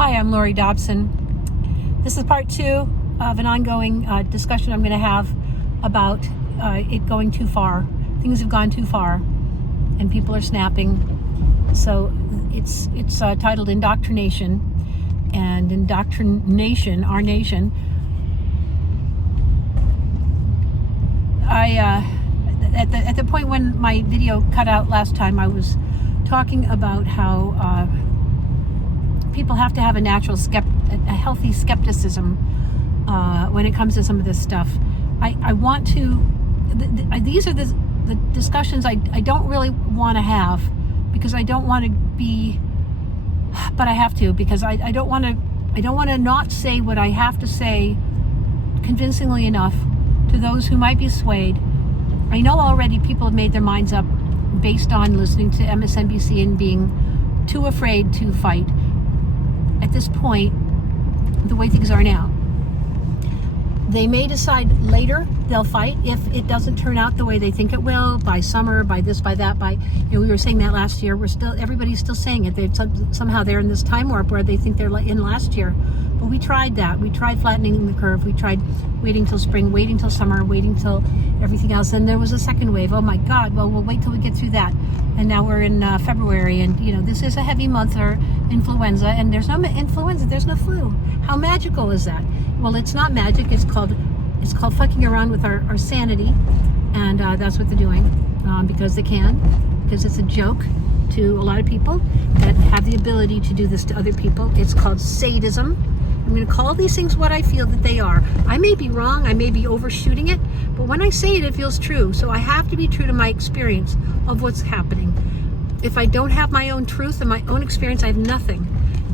Hi, I'm Laurie Dobson. This is part 2 of an ongoing discussion I'm going to have about it going too far. Things have gone too far, and people are snapping. So it's titled Indoctrination, and indoctrination, our nation. At the point when my video cut out last time, I was talking about how people have to have a healthy skepticism when it comes to some of this stuff. I want to. These are the discussions I don't really want to have, because I don't want to be, but I have to, because I don't want to not say what I have to say convincingly enough to those who might be swayed. I know already people have made their minds up based on listening to MSNBC and being too afraid to fight. At this point, the way things are now, they may decide later they'll fight if it doesn't turn out the way they think it will, by summer, by this, by that, we were saying that last year. Everybody's still saying it. Somehow they're in this time warp where they think they're in last year. But we tried that. We tried flattening the curve. We tried waiting till spring, waiting till summer, waiting till everything else. And there was a second wave. Oh my God, well, we'll wait till we get through that. And now we're in February, and this is a heavy month for influenza, and there's no influenza, there's no flu. How magical is that? Well, it's not magic. It's called fucking around with our sanity, and that's what they're doing because they can, because it's a joke to a lot of people that have the ability to do this to other people. It's called sadism. I'm going to call these things what I feel that they are. I may be wrong, I may be overshooting it, but when I say it, it feels true. So I have to be true to my experience of what's happening. If I don't have my own truth and my own experience, I have nothing.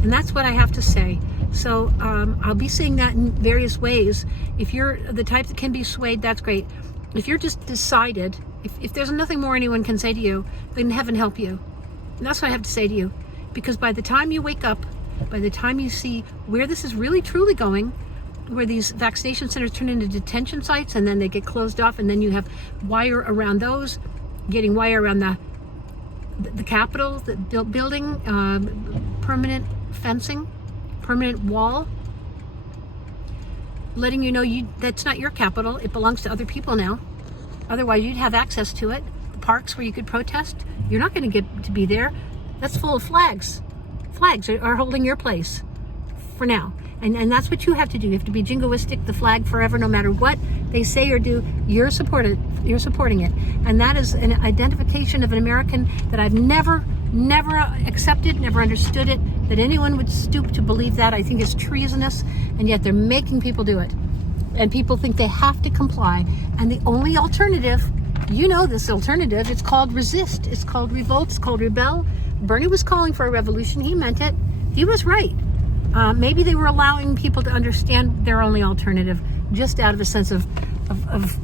And that's what I have to say. So I'll be saying that in various ways. If you're the type that can be swayed, that's great. If you're just decided, if there's nothing more anyone can say to you, then heaven help you. And that's what I have to say to you. Because by the time you wake up, by the time you see where this is really truly going, where these vaccination centers turn into detention sites and then they get closed off, and then you have wire around those, getting wire around the Capitol, the building, permanent fencing, permanent wall, letting you know that's not your Capitol, it belongs to other people now. Otherwise you'd have access to it. The parks where you could protest, you're not going to get to be there. That's full of flags. Flags are holding your place for now. And that's what you have to do. You have to be jingoistic, the flag forever, no matter what they say or do. You're supporting it. And that is an identification of an American that I've never accepted, never understood it, that anyone would stoop to believe that. I think it's treasonous, and yet they're making people do it. And people think they have to comply. And the only alternative, this alternative, it's called resist, it's called revolt, it's called rebel. Bernie was calling for a revolution. He meant it. He was right. Maybe they were allowing people to understand their only alternative just out of a sense of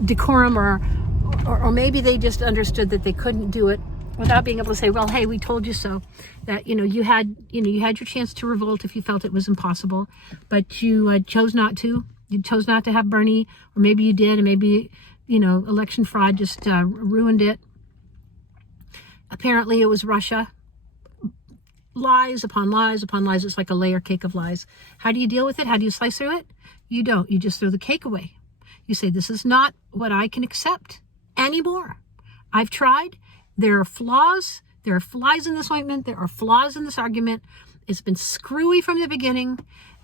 decorum, or maybe they just understood that they couldn't do it without being able to say, well, hey, we told you so. That you had your chance to revolt if you felt it was impossible, but you chose not to. You chose not to have Bernie, or maybe you did, and maybe election fraud just ruined it. Apparently, it was Russia. Lies upon lies upon lies. It's like a layer cake of lies. How do you deal with it? How do you slice through it? You don't. You just throw the cake away. You say, this is not what I can accept anymore. I've tried. There are flaws. There are flies in this ointment. There are flaws in this argument. It's been screwy from the beginning,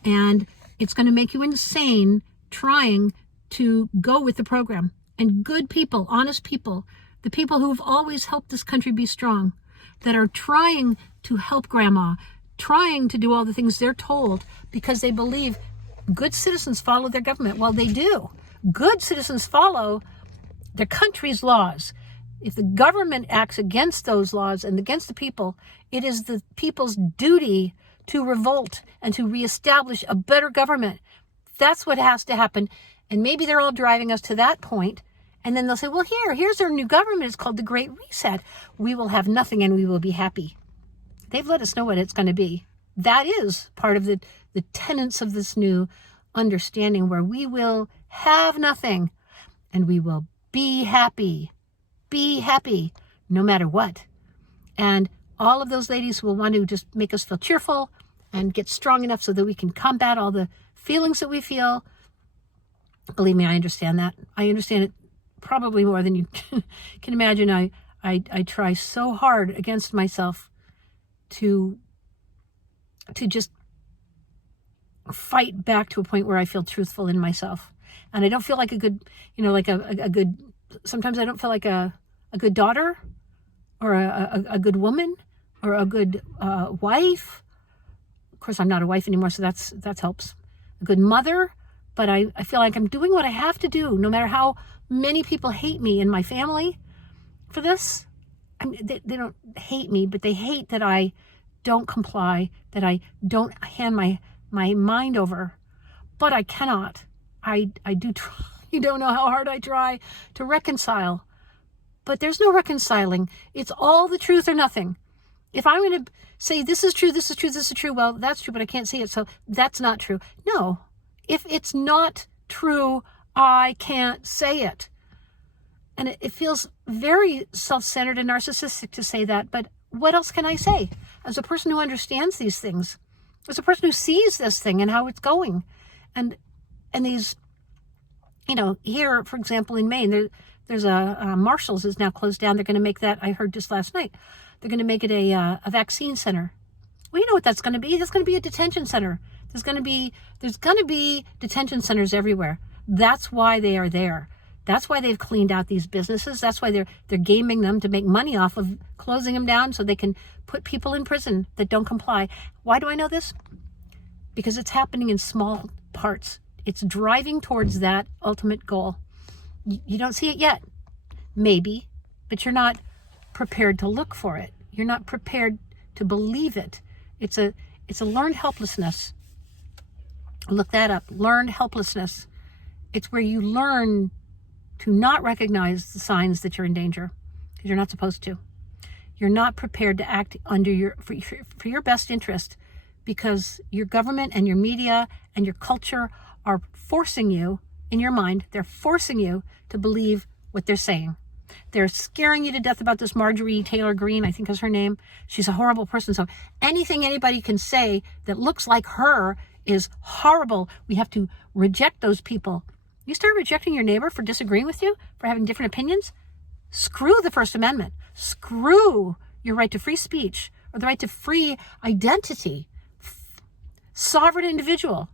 and it's going to make you insane trying to go with the program. And good people, honest people, the people who have always helped this country be strong, that are trying to help grandma, trying to do all the things they're told because they believe good citizens follow their government. Well, they do. Good citizens follow their country's laws. If the government acts against those laws and against the people, it is the people's duty to revolt and to reestablish a better government. That's what has to happen. And maybe they're all driving us to that point. And then they'll say, well, here's our new government. It's called the Great Reset. We will have nothing and we will be happy. They've let us know what it's going to be. That is part of the tenets of this new understanding, where we will have nothing and we will be happy. Be happy no matter what. And all of those ladies will want to just make us feel cheerful, and get strong enough so that we can combat all the feelings that we feel. Believe me, I understand that. I understand it probably more than you can imagine. I try so hard against myself to just fight back to a point where I feel truthful in myself. And I don't feel like a good, like a good, sometimes I don't feel like a good daughter or a good woman or a good wife. Of course, I'm not a wife anymore, so that helps. A good mother, but I feel like I'm doing what I have to do, no matter how many people hate me in my family for this. I mean, they don't hate me, but they hate that I don't comply, that I don't hand my mind over. But I cannot. I do try. You don't know how hard I try to reconcile. But there's no reconciling. It's all the truth or nothing. If I'm going to say this is true, this is true, this is true, well, that's true, but I can't see it, so that's not true. No. If it's not true, I can't say it. And it feels very self-centered and narcissistic to say that, but what else can I say? As a person who understands these things, as a person who sees this thing and how it's going, and these, here, for example, in Maine, there's a Marshall's is now closed down. They're going to make that, I heard just last night, they're going to make it a vaccine center. Well, you know what that's going to be? That's going to be a detention center. There's going to be detention centers everywhere. That's why they are there. That's why they've cleaned out these businesses. That's why they're gaming them to make money off of closing them down so they can put people in prison that don't comply. Why do I know this? Because it's happening in small parts. It's driving towards that ultimate goal. You don't see it yet, maybe, but you're not prepared to look for it. You're not prepared to believe it. It's a learned helplessness. Look that up. Learned helplessness. It's where you learn to not recognize the signs that you're in danger because you're not supposed to. You're not prepared to act under for your best interest because your government and your media and your culture are forcing you, in your mind, they're forcing you to believe what they're saying. They're scaring you to death about this Marjorie Taylor Greene, I think is her name. She's a horrible person. So anything anybody can say that looks like her is horrible. We have to reject those people. You start rejecting your neighbor for disagreeing with you, for having different opinions, screw the First Amendment. Screw your right to free speech or the right to free identity. Sovereign individual.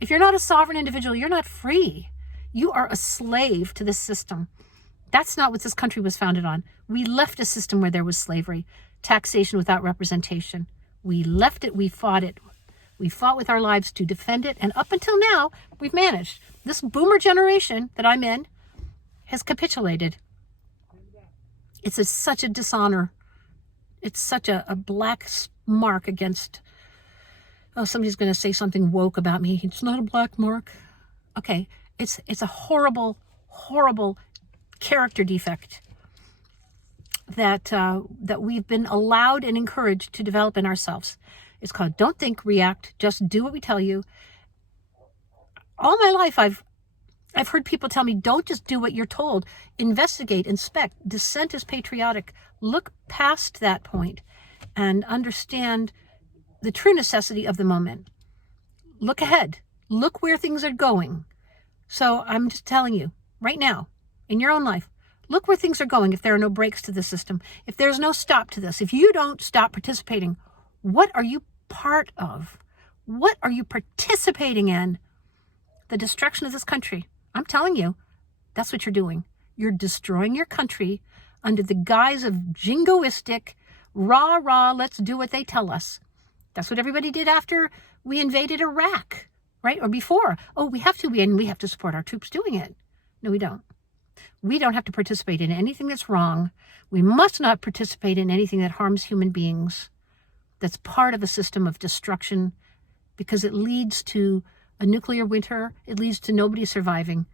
If you're not a sovereign individual, you're not free. You are a slave to this system. That's not what this country was founded on. We left a system where there was slavery, taxation without representation. We left it, we fought it. We fought with our lives to defend it, and up until now, we've managed. This boomer generation that I'm in has capitulated. It's such a dishonor. It's such a black mark against, somebody's going to say something woke about me. It's not a black mark. Okay, it's a horrible, horrible character defect that we've been allowed and encouraged to develop in ourselves. It's called don't think, react, just do what we tell you. All my life, I've heard people tell me, don't just do what you're told. Investigate, inspect. Dissent is patriotic. Look past that point and understand the true necessity of the moment. Look ahead. Look where things are going. So I'm just telling you right now, in your own life, look where things are going if there are no breaks to the system. If there's no stop to this, if you don't stop participating, what are you part of? What are you participating in? The destruction of this country. I'm telling you, that's what you're doing. You're destroying your country under the guise of jingoistic, rah, let's do what they tell us. That's what everybody did after we invaded Iraq, right? Or before. Oh, we have to support our troops doing it. No, we don't. We don't have to participate in anything that's wrong. We must not participate in anything that harms human beings. That's part of a system of destruction because it leads to a nuclear winter. It leads to nobody surviving.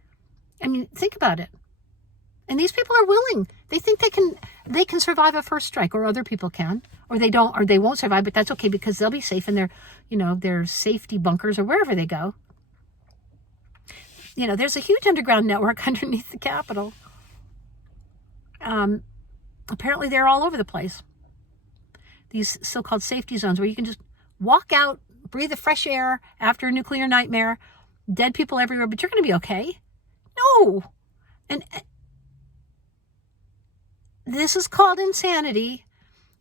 I mean, think about it. And these people are willing. They think they can survive a first strike, or other people can, or they don't, or they won't survive, but that's okay because they'll be safe in their safety bunkers or wherever they go. There's a huge underground network underneath the Capitol. Apparently they're all over the place. These so-called safety zones where you can just walk out, breathe the fresh air after a nuclear nightmare, dead people everywhere, but you're going to be okay. No. And this is called insanity.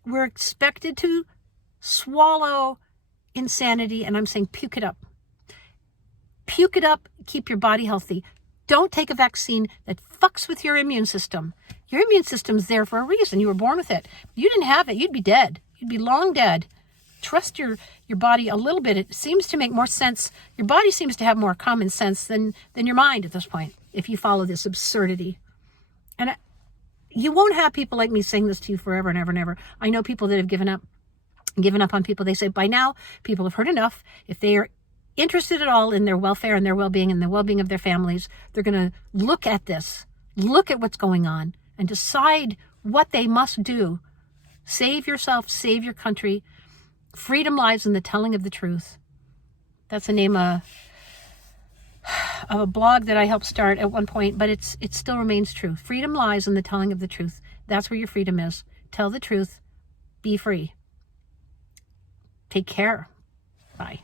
We're expected to swallow insanity, and I'm saying puke it up. Puke it up, keep your body healthy. Don't take a vaccine that fucks with your immune system. Your immune system's there for a reason. You were born with it. If you didn't have it, you'd be dead. You'd be long dead. Trust your body a little bit. It seems to make more sense. Your body seems to have more common sense than your mind at this point, if you follow this absurdity. And you won't have people like me saying this to you forever and ever and ever. I know people that have given up on people. They say by now, people have heard enough. If they are interested at all in their welfare and their well-being and the well-being of their families, they're going to look at this, look at what's going on, and decide what they must do. Save yourself, save your country. Freedom lies in the telling of the truth. That's the name of a blog that I helped start at one point, but it still remains true. Freedom lies in the telling of the truth. That's where your freedom is. Tell the truth. Be free. Take care. Bye.